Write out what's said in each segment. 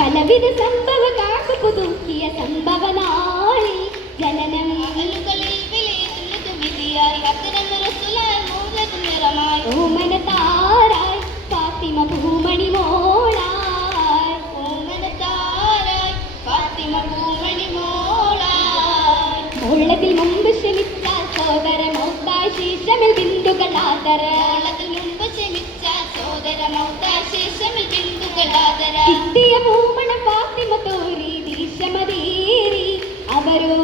പലവിധ സംഭവ കാക്കു പുതുക്കിയ സംഭവനാളി ജനനം ഓമനത്താരായി ഫാത്തിമ ഭൂമണി മോളായി ഓമനത്താരായി ഫാത്തിമ ഭൂമണി മോളായി മോളത്തിൽ മുമ്പ് ക്ഷമിച്ച സോദര മൗത്തായി ശേഷമിൽ ബിന്ദുകളാദര മോളത്തിൽ മുമ്പ് ക്ഷമിച്ച സോദര മൗത്തായി ശേഷമിൽ ബിന്ദുകളാദര കിട്ടിയ ഭൂമണ ഫാത്തിമ തോരി ദീശമതേറി അവരോ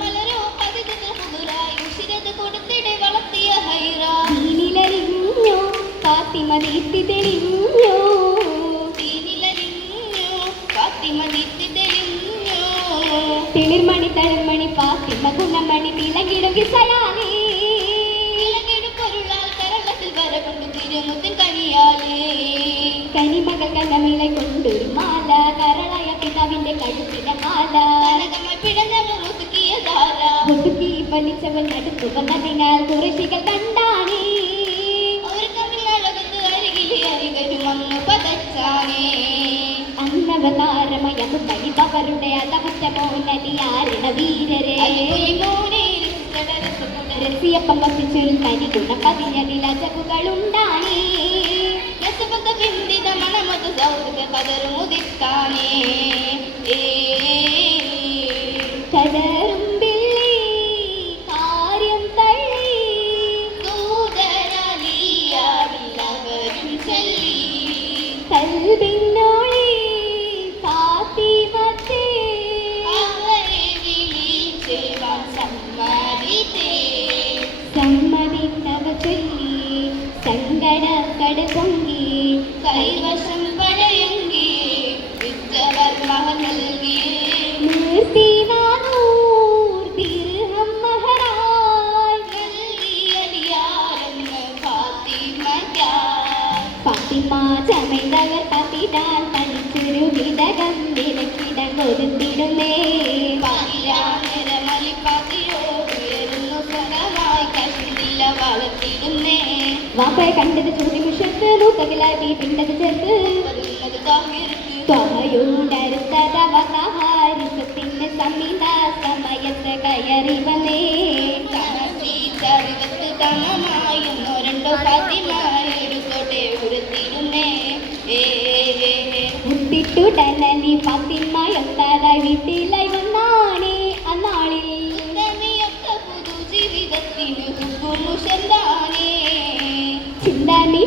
മലരോ പതിതരായി ഉശിരത് കൊടുത്തിടെ വളർത്തിയ ഹൈറാ ദീനിലലിഞ്ഞോ ഫാത്തിമ ദീപ്തി തെളിഞ്ഞോ ദീനിലലിഞ്ഞോ ഫാത്തിമ ദീപ്തി തെളിഞ്ഞോ തിളിർമണി തളിർമണി ഫാത്തിമ ഗുണമണി തിളങ്ങിടും കിസയാലേ തിളങ്ങിടും പൊരുളാൽ കരളത്തിൽ വരകൊണ്ടു തിരുമുത്തിൻ കനിയാലേ കനിമകൾ കണ്ണമിളെ കൊണ്ടൊരു മാല കരളായ പിതാവിന്റെ കഴുത്തിലെ മാല കനകമായി പിടഞ്ഞവർ ഒതുക്കിയ ധാര ഒതുക്കി വലിച്ചവൻ അടുത്തു വന്നതിനാൽ കുറശികൾ കണ്ടാണേ ഒരു കവിളകത്ത് അരികിലെ അരികരും അങ്ങ് പതച്ചാനേ അന്നവതാരമയം പരിതവരുടെ അതവറ്റ മോനലിയാരണ വീരരെ രസിയപ്പം വസിച്ചൊരു കനി ഗുണ പതിഞ്ഞതിൽ അജവുകളുണ്ടാണേ വിന്ദിത മണമത് സൗദ കതറുമുദിത്താനേ കതറും പിള്ളി കാര്യം തള്ളി ദൂതരലിയാവില്ലവരും ചൊല്ലി കൽബിന്നോളി ഫാത്തിമത്തെ അവരെ വിളിച്ചേവാൻ സമ്മതിത്തേ സമ്മതിത്തവ ചൊല്ലി സങ്കടക്കട പൊങ്ങി കൈവശം പടയെങ്കി വിറ്റവർ മഹ നൽകി നിർത്തി 400 ദിർഹം മഹറായി നൽകിയലിയാരെന്ന് ഫാത്തിമ ചമൈതവർ പതിനാൾ തനിച്ചൊരു വിടകം വിലക്കിടം കൊടുത്തിടുന്നേ പാതിരാനിരമലിപ്പാതിയോടുയരുന്നു സ്വരമായി കശിനില്ല വളർത്തിടുന്നേ വാപ്പയെ കണ്ടത് ചൂടിമുഷത്ത് മൂക്കകിലാട്ടി പിണ്ടത് ചേർത്ത് ഹാരിസത്തിന്റെ സമീത സമയത്ത് കയറി വന്നേ ചറിവത്ത് തമമായെന്നോ രണ്ടോ ഫാത്തിമയെടുത്തോട്ടെ ഉരത്തിടുന്നേ മുത്തിട്ടുടലി ഫാത്തിമയൊത്താറായി വീട്ടിലായി വന്നാണേ അന്നാളിൽ പുതു ജീവിതത്തിന് ഹുക്കുമുഷന്താനേ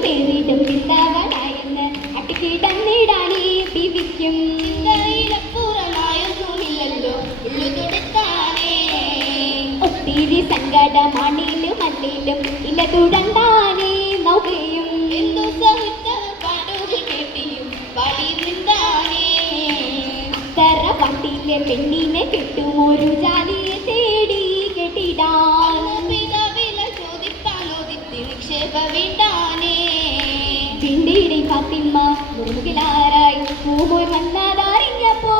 പേരിടും ചിന്താവനായെന്ന് അട്ടിക്കിടന്നിടാനേ ബിവിക്കും ചിന്തയിലപ്പുറമായൊന്നുമില്ലല്ലോ ഉള്ളു തുടുത്താനേ ഒത്തിരി സങ്കടമണിലും മണ്ണിലും ഇല്ല തുടണ്ടാനേ നൗകയും എന്തു സഹിച്ച പാടുകൾ കേട്ടിയും പാടി വൃന്ദാനേ തറവാട്ടിലെ പെണ്ണിനെ കിട്ടും ഒരു ജാതിയെ തേടി കെട്ടിടാൻ പിതാവിനെ ചോദിപ്പാനോദിത്തി നിക്ഷേപ വീണ്ടാനേ പിന്നീട് ഫാത്തിമ മുറുകിലാരായി പൂമോയ് വന്നതറിഞ്ഞപ്പോ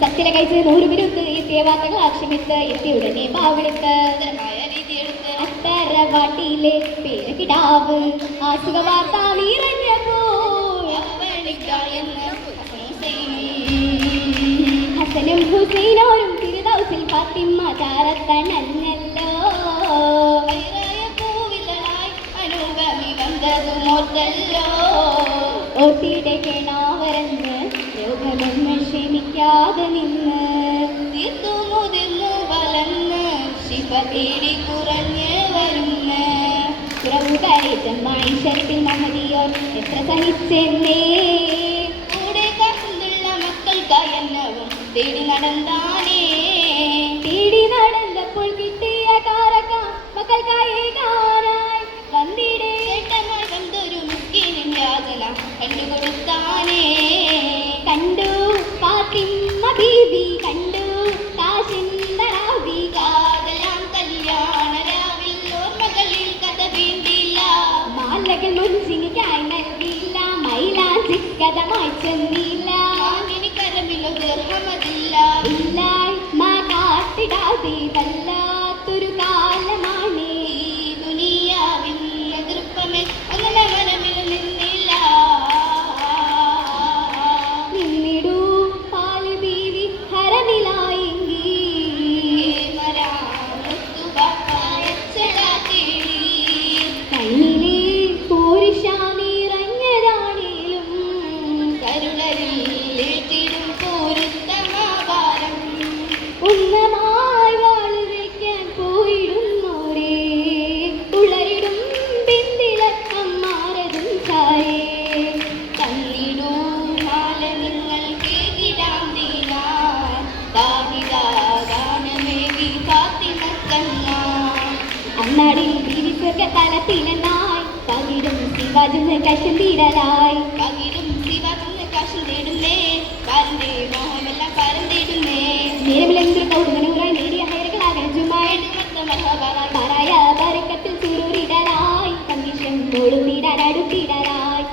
സത്തില കഴിച്ച് 100 വിരുന്ന് എത്തിയ വാർത്തകൾ ആക്ഷേപിത്ത് എത്തി ഉടനെ ബാവളിത്ത് അത്തറവാട്ടിലെ പേരക്കിടാവ് ആസുഖ വാർത്ത നിറഞ്ഞപ്പോ ഹസനും ഹുസൈനോരും തിരുദൗസിൽ ഫാത്തിമ ചാരത്തണഞ്ഞല്ലോ ഓട്ടിയുടെ കിണാവരന്ന് രോഗമെന്ന് ക്ഷമിക്കാതെ നിന്ന് മുതിർന്നു വളർന്ന് ശിവ തേടി കുറഞ്ഞ് വരുന്ന കുറവുകയറ്റമായി ശരത്തിൽ മഹതിയോർ എത്ര സഹിച്ചെന്നേ കൂടെ കാസുള്ള മക്കൾക്കായി എന്നവും തേടി നടന്നാനേ തേടി നടന്നപ്പോൾ കിട്ടിയ കാരക്ക മക്കൾക്കായി കാണായി വന്നിടേ ചേട്ടമായി വന്നൊരു മുസ്കിനിൻ യാതന കണ്ടുകൊടുത്താനേ കണ്ടു ഫാത്തിമ ബീബി കണ്ടു കാശിന്തരാവി കാതലാം കല്യാണ രാവിൽ ഓർമ്മകളിൽ കഥ വീണ്ടില്ല മാലകൾ മുൻസിനിക്കായി നൽകിയില്ല മൈലാഞ്ചിക്കഥ മായ്ച്ചെന്നില്ല മാങ്ങിനി കരമിലോ ദീർഘമതില്ല ഇല്ലായ് മാ കാട്ടിടാതെ വല്ലാത്തൊരു കാലമാണ് ഈ ദുനിയാവിൻ എതിർപ്പമേ അങ്ങനെ മനമിൽ നിന്നില്ല നിന്നിടൂ പാല് ബീവി ഹരമിലായെങ്കിൽ കണ്ണിലെ പോരിഷ നിറഞ്ഞതാണേലും ഉന്നമായി വാള് വയ്ക്കാൻ പോയിടുന്നോരേ ഉളരിടും പിന്തിളക്കന്മാരതും ചായേ അന്നാടിൽ തിരിച്ചൊക്ക തലത്തിലെന്നായി പകിടും ശിവാജുന്ന് കശം തീരലായി നേരമിലെന്തൊരു കൗതുകനൂറായി നേടിയ ഹൈറകളാകണുമായി മാറായ ബരക്കത്തിൽ ചുരുറിടലായി കമ്മീഷൻ തോടുന്നിടാൻ അടുത്തിടലായി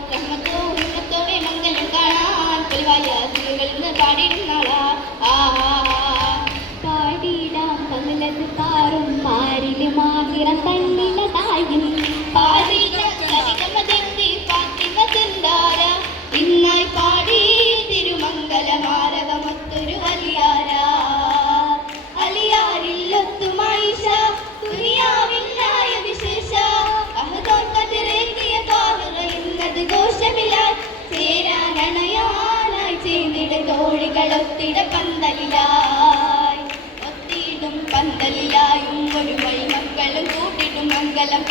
മംഗലം കാണാൻ പൊലിവായ പാടിടുന്നാളാ പാടിടാം കമലത് പാറും പാരിലും ആഹിറം തന്നിലതായും ഇന്നായി പാടി തിരുമംഗലമാരവമൊത്തൊരു അലിയാരില്ലൊത്തുമായിഷ ദുനിയാവില്ലായ വിശേഷ അഹദോർക്കതിരേക്കിയ കാവുക ഇന്നത് ദോഷമില്ലായി ചേരാനണയാനായി ചെയ്തിട തോഴികളൊത്തിട പന്തലിലായി ഒത്തിടും പന്തലിലായും ഒരു വൈ മക്കളും കൂട്ടിടും മംഗലം